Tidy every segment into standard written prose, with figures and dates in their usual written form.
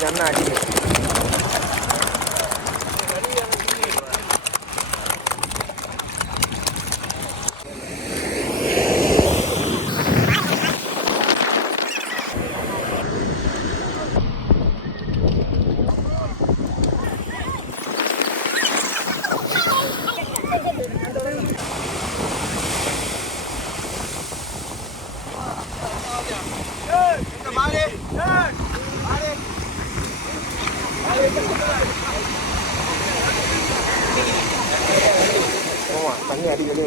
மீன் அண்ணா அடிக்கும். தண்ணி அடிக்கவே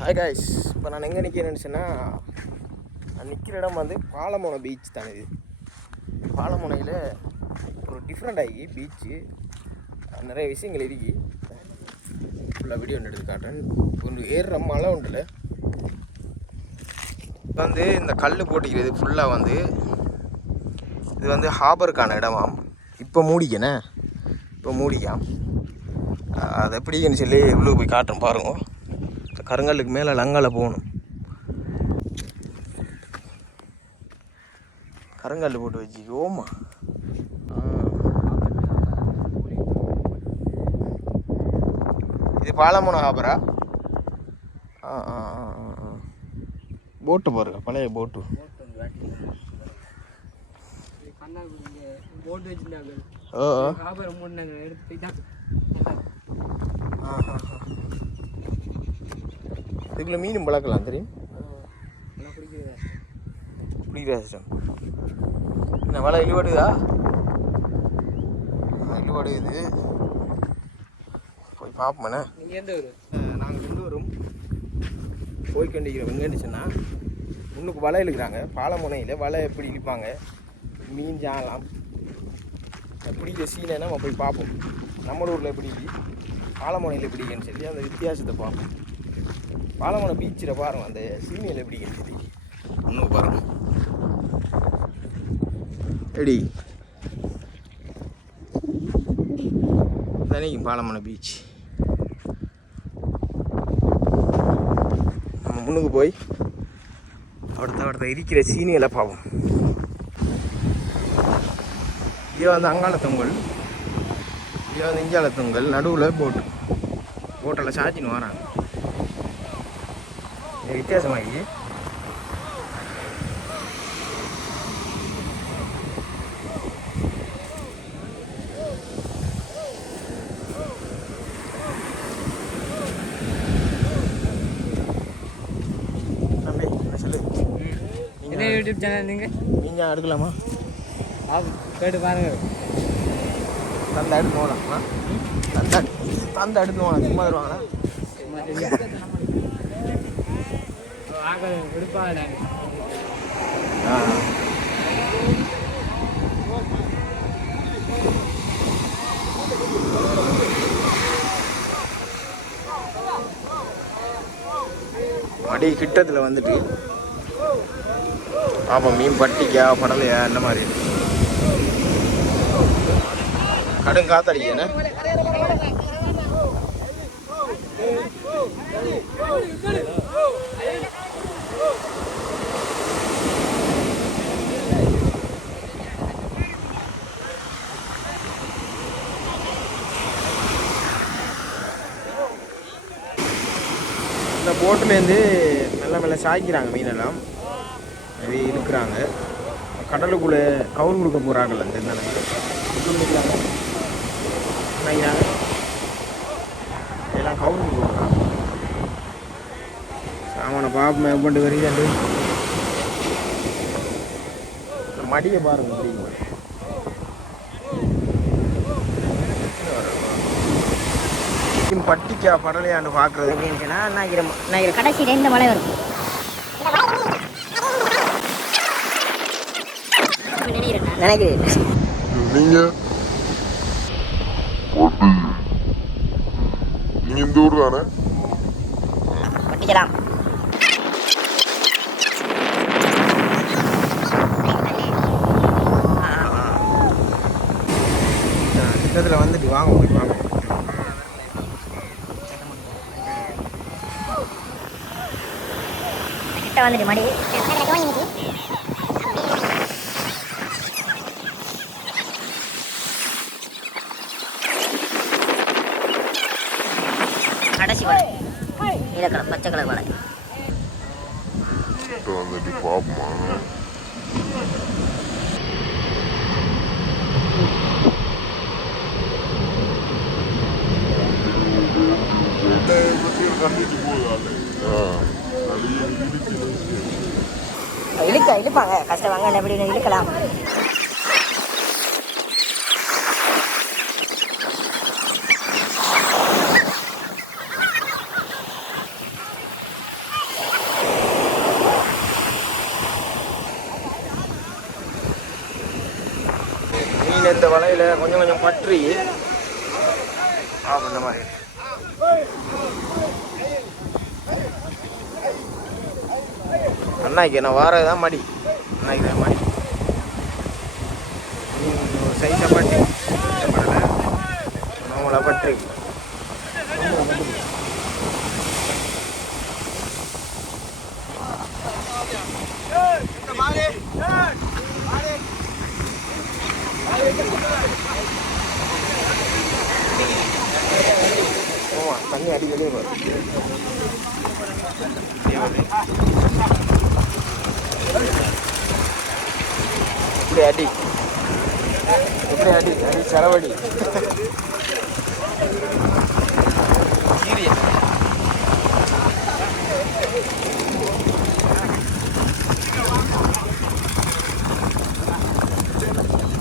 ஹாய் காய்ஸ், இப்போ நான் எங்கே நிற்கிறேன்னு சொன்னால், நான் நிற்கிற இடம் வந்து பாலமுனை பீச் தானே. இது பாலமுனையில் ஒரு டிஃப்ரெண்ட் ஆகி பீச்சு நிறைய விஷயங்கள் இருக்கு. ஃபுல்லாக வீடியோ ஒன்று எடுத்து காட்டுறேன். ஒன்று ஏறுற மலை ஒன்றில் இப்போ வந்து இந்த கல் போட்டிக்கிறது ஃபுல்லாக வந்து இது வந்து ஹாபருக்கான இடமாம். இப்போ மூடிக்கண்ணே, இப்போ மூடிக்காம். அது எப்படின்னு சொல்லி இவ்வளோ போய் காட்டுறேன் பாருங்க. இந்த கருங்கல்லுக்கு மேலே லங்கால போகணும். கருங்கல் போட்டு வச்சு ஓமா இது பாலமுனை ஹாபரா? போட்டு பாருங்க, பழைய போட்டு. இதுக்குள்ள மீனும் பழக்கலாம் தெரியும். பிடிக்கிற சிஸ்டம் என்ன வலை இழுவடுதா? இழுவடுது. போய் பார்ப்போண்ணே. நீங்கள் எந்த ஊர்? நாங்கள் ரெண்டு ஊரும் போய் கண்டிக்கிறோம். எங்கேன்னு சொன்னால், முன்னுக்கு வலை இழுக்கிறாங்க. பாலமுனையில் வலை எப்படி இழுப்பாங்க, மீன் ஜாலாம் பிடிக்கிற சீனை நம்ம போய் பார்ப்போம். நம்ம ஊரில் எப்படி, பாலமுனையில் எப்படின்னு சொல்லி அந்த வித்தியாசத்தை பார்ப்போம். பாலமுனை பீச்சில் பாருங்கள், அந்த சீனியில் எப்படின்னு சொல்லி ஒன்று பாருங்கள். எப்படி தானே பாலமுனை பீச். நம்ம முன்னுக்கு போய் அடுத்த இருக்கிற சீனிகளை பார்ப்போம். இது வந்து அங்காள தொங்கல், இது வந்து இஞ்சால தொங்கல். நடுவில் போட்டெல்லாம் சாச்சின்னு வராங்க. வித்தியாசமாகி யூடியூப் சேனல் நீங்கள் எடுக்கலாமா? கேட்டு பாருங்க. தந்த எடுத்து போகலாமா? தந்த எடுத்து போகலாம். சும்மா தருவாங்களா? எடுப்பாங்க. அடி கிட்டத்தில் வந்துட்டு பாப்பா மீன் பட்டிக்கா படலையா இந்த மாதிரி கடும் காத்தடிக்கண்ணே. இந்த போட்டுலேருந்து மெல்ல சாய்க்கிறாங்க மீனெல்லாம். நிறைய இருக்கிறாங்க. கடலுக்குள்ளே கவுன் கொடுக்க போகிறாங்கல்ல, அந்த எல்லாம் கவுன் கொடுக்க போகிறாங்க. சாமான பாப்பமே பண்ணிட்டு வருது. மடியை பாருங்க தெரியுமா? பட்டிக்கா படலையான்னு பார்க்குறது நான் கடைசியில் இந்த மழை வரும். நினைக்கிறேன் நீங்க இந்த ஊர் தானே? பட்டிக்கலாம். இடத்துல வந்துட்டு வாங்க போய் வாங்க. கிட்ட வந்துட்டு மடி கடைசி வலை நீலக்கலர் பச்சை கலர் வலை வந்துட்டு பாப்போமா. இழுப்பாங்க கஷ்டம் வாங்க எப்படி இழுக்கலாம். மீன் இந்த வலையில் கொஞ்சம் கொஞ்சம் பற்றி இந்த மாதிரி அண்ணாக்கு நான் வாரதான் மடி அண்ணாக்கு தான் மடி சைஸை பட்டி நம்மளை பற்றி தண்ணி அடிக்கடி இப்படி அடி எப்படி அடி அடி செலவடி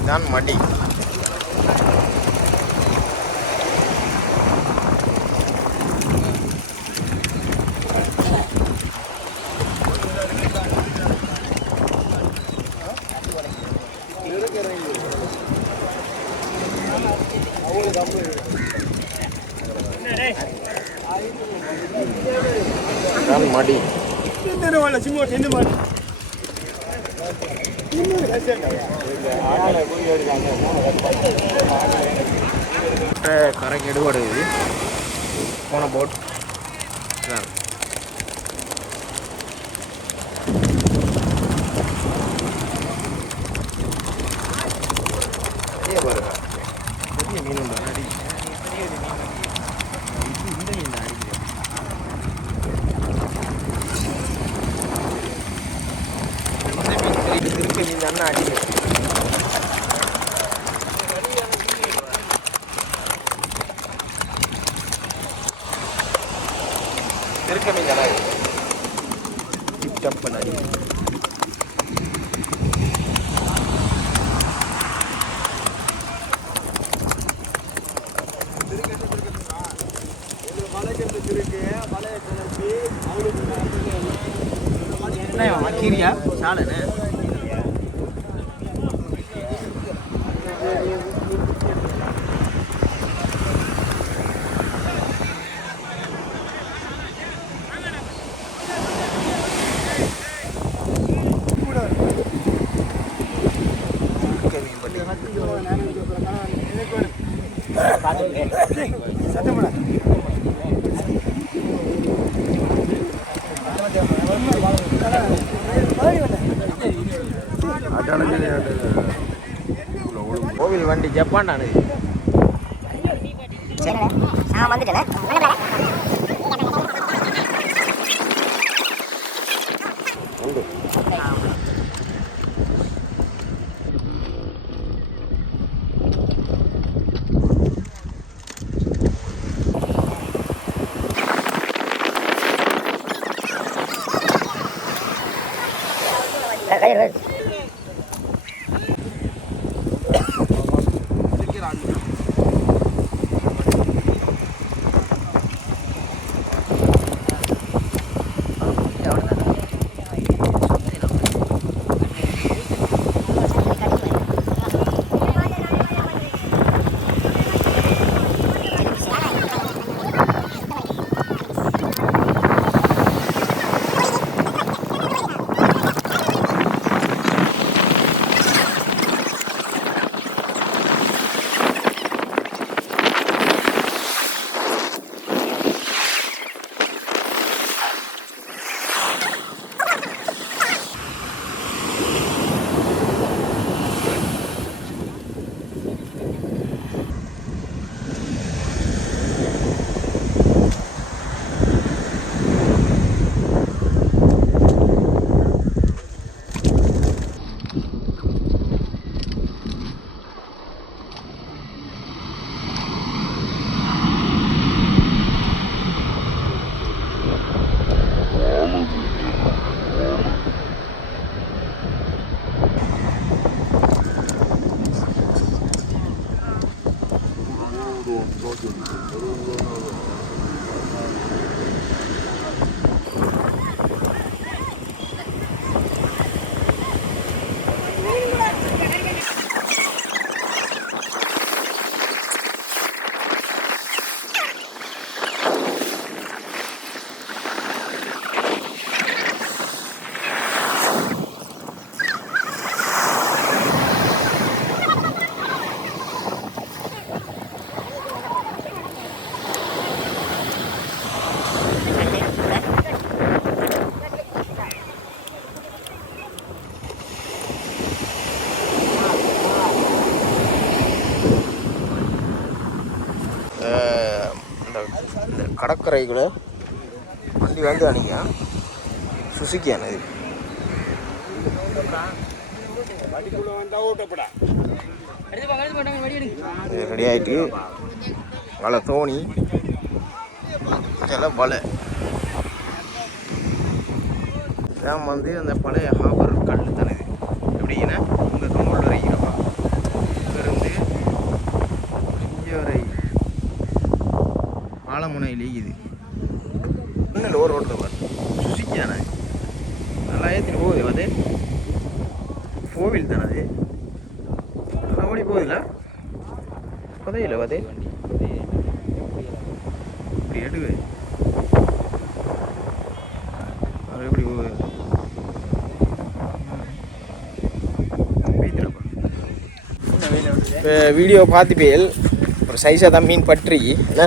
தான் மடி. மடி கரைக்கு எடுபடுது போன போட் பாருங்க பெரிய மீன் உண்டு அடி இந்த மீன் தான் அடிக்கிறேன். திருப்பி மீன் தானே அடிக்கிறேன். திருக்க மீன் தானே டிப் டப் பண்ண அடிக்கிறேன். கீரியா சாலனு சத்தம் கோவில் வண்டி ஜப்பான் நான் வந்துட்டேன். இந்த கடற்கரைக்குள்ள வண்டி வந்து அன்றைக்கி சுசுக்கியான இது ரெடி ஆகிட்டு வலை தோணி இதெல்லாம் வலை இதான் வந்து அந்த பழைய ஹாபர் கல் தானே இது எப்படின்னா இந்த தொங்கல் வரைக்கிறப்பா இங்கேருந்து இங்கே வரை பாலமுனையிலே இது இன்னும் ஒரு ரோட்டில் பாரு சுசிக்கான நல்லா ஏற்றிட்டு போகுது அது கோவில் தானே அது நல்லா ஓடி போகுதுல்ல புதையில அது இப்படி எடுக்கு அது எப்படி போகுது இப்போ வீடியோ பார்த்துப்பேல் ஒரு சைஸாக தான் மீன் பட்டுருக்கு என்ன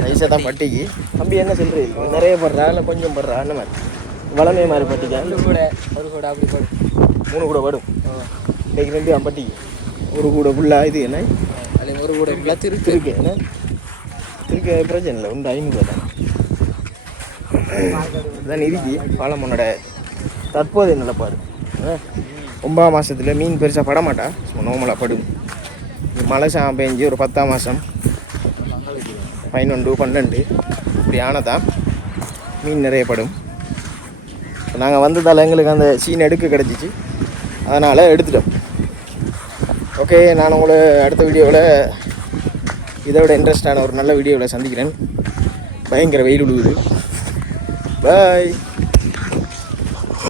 சைஸாக தான் பட்டிக்கு தம்பி என்ன சொல்கிறீங்க நிறைய படுறா இல்லை கொஞ்சம் படுறா அந்த மாதிரி வளமே மாதிரி பட்டிக்கா ஒரு கூட அப்படி போடும் 3 கூட படும் இன்றைக்கு 2 பட்டிக்கு ஒரு கூட ஃபுல்லாக இது என்ன அதில் ஒரு கூட ஃபுல்லாக இருக்கு என்ன திருக்க பிரச்சனை இல்லை உண்டு 500 தான் இதுதான் இருக்கு பாலமனோட தற்போதைய நிலப்பாடு 9ஆம் மாதத்தில் மீன் பெருசாக படமாட்டா நோமலாக படும் மழை பெஞ்சு ஒரு 10ஆம் மாதம் 11 12 இப்படி ஆனதான் மீன் நிறைய படும் நாங்கள் வந்ததால் எங்களுக்கு அந்த சீன் எடுக்க கிடச்சிச்சு அதனால் எடுத்துட்டோம் ஓகே நான் உங்களை அடுத்த வீடியோவில் இதை விட இன்ட்ரெஸ்டான ஒரு நல்ல வீடியோவில் சந்திக்கிறேன் பயங்கர வெயில் உழுவுது பாய்